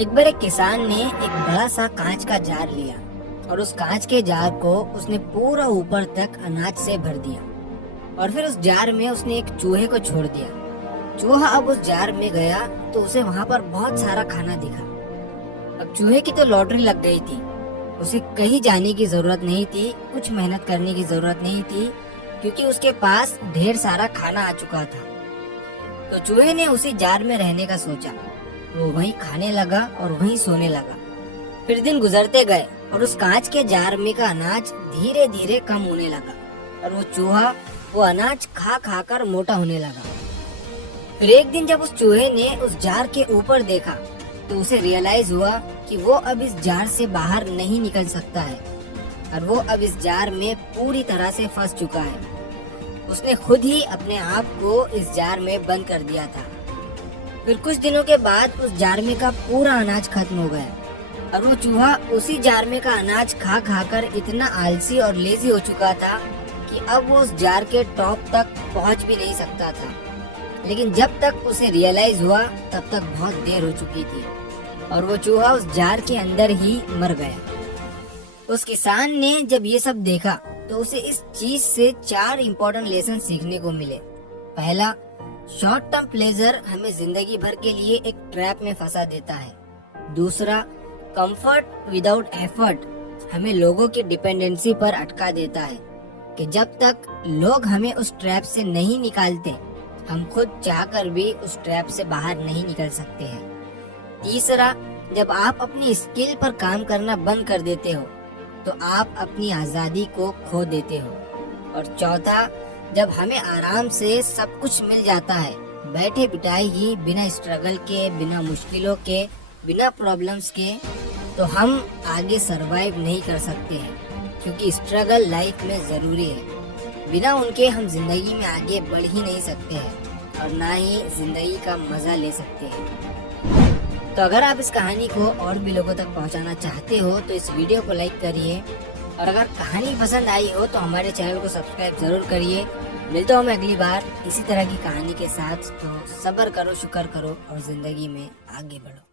एक बार एक किसान ने एक बड़ा सा कांच का जार लिया और उस कांच के जार को उसने पूरा ऊपर तक अनाज से भर दिया और फिर उस जार में उसने एक चूहे को छोड़ दिया। चूहा अब उस जार में गया तो उसे वहाँ पर बहुत सारा खाना दिखा। अब चूहे की तो लॉटरी लग गई थी। उसे कहीं जाने की जरूरत नहीं थी, कुछ मेहनत करने की जरूरत नहीं थी, क्योंकि उसके पास ढेर सारा खाना आ चुका था। तो चूहे ने उसी जार में रहने का सोचा। वो वहीं खाने लगा और वहीं सोने लगा। फिर दिन गुजरते गए और उस कांच के जार में का अनाज धीरे धीरे कम होने लगा और वो चूहा वो अनाज खा खा कर मोटा होने लगा। फिर एक दिन जब उस चूहे ने उस जार के ऊपर देखा तो उसे रियलाइज हुआ कि वो अब इस जार से बाहर नहीं निकल सकता है और वो अब इस जार में पूरी तरह से फंस चुका है। उसने खुद ही अपने आप को इस जार में बंद कर दिया था। फिर कुछ दिनों के बाद उस जार में का पूरा अनाज खत्म हो गया और वो चूहा उसी जार में का अनाज खा खा कर इतना आलसी और लेजी हो चुका था कि अब वो उस जार के टॉप तक पहुंच भी नहीं सकता था। लेकिन जब तक उसे रियलाइज हुआ तब तक बहुत देर हो चुकी थी और वो चूहा उस जार के अंदर ही मर गया। उस किसान ने जब ये सब देखा तो उसे इस चीज से 4 इम्पोर्टेंट लेसन सीखने को मिले। पहला, शॉर्ट टर्म प्लेजर हमें जिंदगी भर के लिए एक ट्रैप में फंसा देता है। दूसरा, कंफर्ट विदाउट एफर्ट हमें लोगों की डिपेंडेंसी पर अटका देता है कि जब तक लोग हमें उस ट्रैप से नहीं निकालते हम खुद चाहकर भी उस ट्रैप से बाहर नहीं निकल सकते हैं। तीसरा, जब आप अपनी स्किल पर काम करना बंद कर देते हो तो आप अपनी आजादी को खो देते हो। और चौथा, जब हमें आराम से सब कुछ मिल जाता है, बैठे बिठाए ही, बिना स्ट्रगल के, बिना मुश्किलों के, बिना प्रॉब्लम्स के, तो हम आगे सरवाइव नहीं कर सकते हैं, क्योंकि स्ट्रगल लाइफ में जरूरी है। बिना उनके हम जिंदगी में आगे बढ़ ही नहीं सकते हैं और ना ही जिंदगी का मजा ले सकते हैं। तो अगर आप इस कहानी को और भी लोगों तक पहुंचाना चाहते हो तो इस वीडियो को लाइक करिए और अगर कहानी पसंद आई हो तो हमारे चैनल को सब्सक्राइब जरूर करिए। मिलता हूँ मैं अगली बार इसी तरह की कहानी के साथ। तो सब्र करो, शुक्र करो और जिंदगी में आगे बढ़ो।